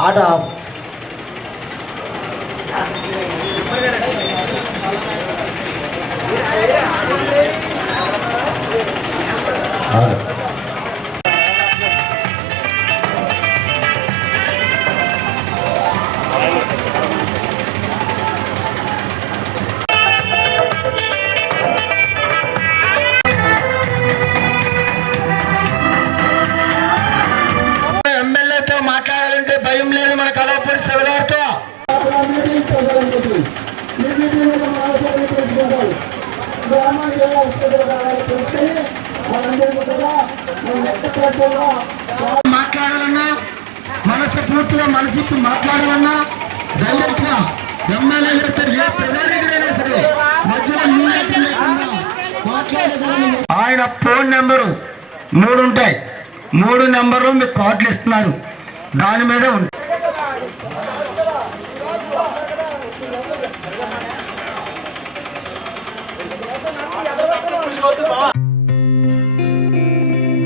ఆట ఆపు. మాట్లాడాలన్నా మనసు పూర్తిగా మనసుకి మాట్లాడాలన్నా డైరెక్ట్గా ఎమ్మెల్యే చెప్తారు ఏ ప్రజానికైనా సరే మధ్యలో మీడియా లేకుండా మాట్లాడగలను ఆయన ఫోన్ నెంబరు మూడు ఉంటాయి. మూడు నెంబర్లు మీకు కార్డులు ఇస్తున్నారు. దాని మీద ఉంటాయి